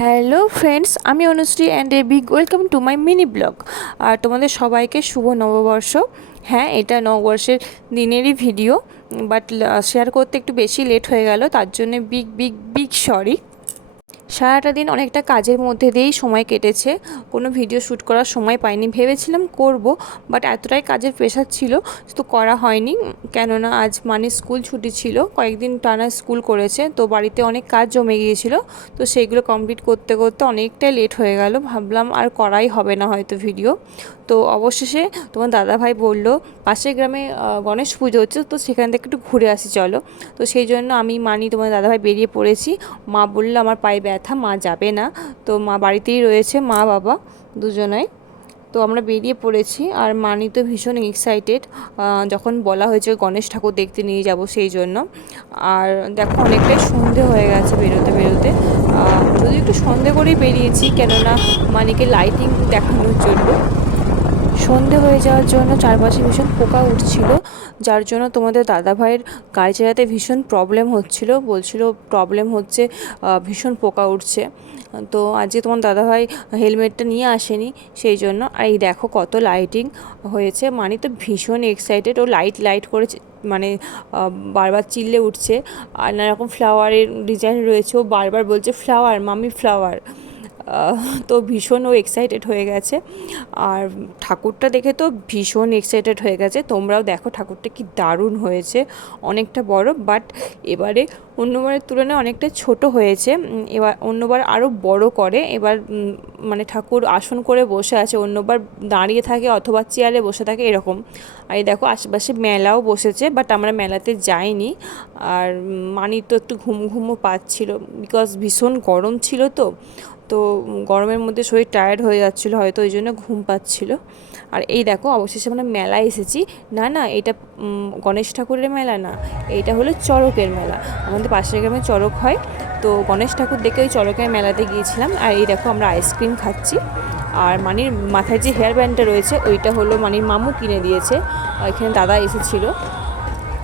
Hello friends, আমি Anushree and a big welcome to my mini blog. আর তোমাদের সবাইকে শুভ নববর্ষ। হ্যাঁ, এটা নববর্ষের দিনেরই ভিডিও, বাট শেয়ার করতে একটু বেশি লেট হয়ে গেল, তার জন্য বিগ বিগ বিগ সরি। সারাটা দিন অনেকটা কাজের মধ্যে দিয়েই সময় কেটেছে, কোনো ভিডিও শ্যুট করার সময় পাইনি। ভেবেছিলাম করব, বাট এতটাই কাজের প্রেশার ছিল তো করা হয়নি। কেননা আজ স্কুল ছুটি ছিল, কয়েকদিন টানা স্কুল করেছে, তো বাড়িতে অনেক কাজ জমে গিয়েছিল। তো সেইগুলো কমপ্লিট করতে করতে অনেকটাই লেট হয়ে গেল, ভাবলাম আর করাই হবে না হয়তো ভিডিও। তো অবশেষে তোমার দাদাভাই বলল পাশের গ্রামে গণেশ পুজো হচ্ছে, তো সেখান থেকে একটু ঘুরে আসি চলো। তো সেই জন্য আমি তোমার দাদাভাই বেরিয়ে পড়েছি। মা বললো আমার পায়ে ব্যথা, মা যাবে না। তো মা বাড়িতেই রয়েছে, মা বাবা দুজনাই। তো আমরা বেরিয়ে পড়েছি, আর মানি তো ভীষণ এক্সাইটেড যখন বলা হয়েছে গণেশ ঠাকুর দেখতে নিয়ে যাব সেই জন্য। আর দেখো অনেকটাই সন্ধে হয়ে গেছে বেরোতে বেরোতে, যদি একটু সন্ধে করেই বেরিয়েছি, কেননা মানিকে লাইটিং দেখানোর জন্য। সন্ধে হয়ে যাওয়ার জন্য চারপাশে ভীষণ পোকা উঠছিল, যার জন্য তোমাদের দাদাভাইয়ের গাড়ি চালাতে ভীষণ প্রবলেম হচ্ছিল, বলছিল প্রবলেম হচ্ছে, ভীষণ পোকা উঠছে। তো আজকে তোমার দাদাভাই হেলমেটটা নিয়ে আসেনি সেই জন্য। আর এই দেখো কত লাইটিং হয়েছে, মানে তো ভীষণ এক্সাইটেড, ও লাইট লাইট করে বারবার চিল্লে উঠছে। আর নানা রকম ফ্লাওয়ারের ডিজাইন রয়েছে, ও বারবার বলছে ফ্লাওয়ার মামি ফ্লাওয়ার। তো ভীষণ ও এক্সাইটেড হয়ে গেছে। আর ঠাকুরটা দেখে তো ভীষণ এক্সাইটেড হয়ে গেছে। তোমরাও দেখো ঠাকুরটা কি দারুণ হয়েছে, অনেকটা বড়, বাট এবারে অন্যবারের তুলনায় অনেকটা ছোট হয়েছে। এবার অন্যবার আরও বড় করে, এবার ঠাকুর আসন করে বসে আছে, অন্যবার দাঁড়িয়ে থাকে অথবা চেয়ারে বসে থাকে এরকম। আর এই দেখো আশেপাশে মেলাও বসেছে, বাট আমরা মেলাতে যাইনি। আর তো একটু ঘুম ঘুমও পাচ্ছিল, বিকজ ভীষণ গরম ছিল। তো তো গরমের মধ্যে শরীর টায়ার্ড হয়ে যাচ্ছিলো হয়তো, ওই জন্য ঘুম পাচ্ছিল। আর এই দেখো অবশেষে আমরা মেলায় এসেছি। না না, এটা গণেশ ঠাকুরের মেলা না, এইটা হলো চড়কের মেলা। আমাদের পাশের গ্রামে চড়ক হয়, তো গণেশ ঠাকুর দেখে ওই চড়কের মেলাতে গিয়েছিলাম। আর এই দেখো আমরা আইসক্রিম খাচ্ছি। আর মাথায় যে হেয়ার ব্যান্ডটা রয়েছে ওইটা হলো মামু কিনে দিয়েছে, এখানে দাদা এসেছিলো।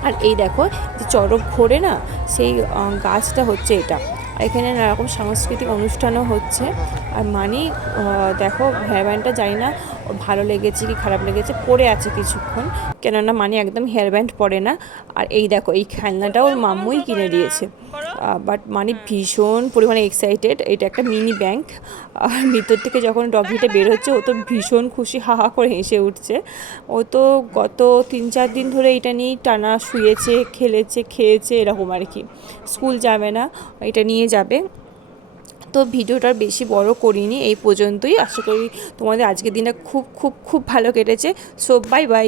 আর এই দেখো যে চড়ক ঘোরে না, সেই গাছটা হচ্ছে এটা। এখানে নানারকম সাংস্কৃতিক অনুষ্ঠানও হচ্ছে। আর দেখো হেয়ার ব্যান্ডটা জানি না ভালো লেগেছে কি খারাপ লেগেছে, পরে আছে কিছুক্ষণ, কেননা একদম হেয়ার ব্যান্ড পরে না। আর এই দেখো এই খেলনাটাও ওর মাম্মুই কিনে দিয়েছে, বাট ভীষণ পরিমাণে এক্সাইটেড। এটা একটা মিনি ব্যাংক। আর ভিতর থেকে যখন ডগিটা বের হচ্ছে, ও তো ভীষণ খুশি, হা হা করে হেসে উঠছে। ও তো গত 3-4 দিন ধরে এটা নিয়েই টানা শুয়েছে, খেলেছে, খেয়েছে, এরকম আর কি। স্কুল যাবে না, এটা নিয়ে যাবে। তো ভিডিওটার বেশি বড় করিনি, এই পর্যন্তই। আশা করি তোমাদের আজকের দিনটা খুব খুব খুব ভালো কেটেছে। So bye bye.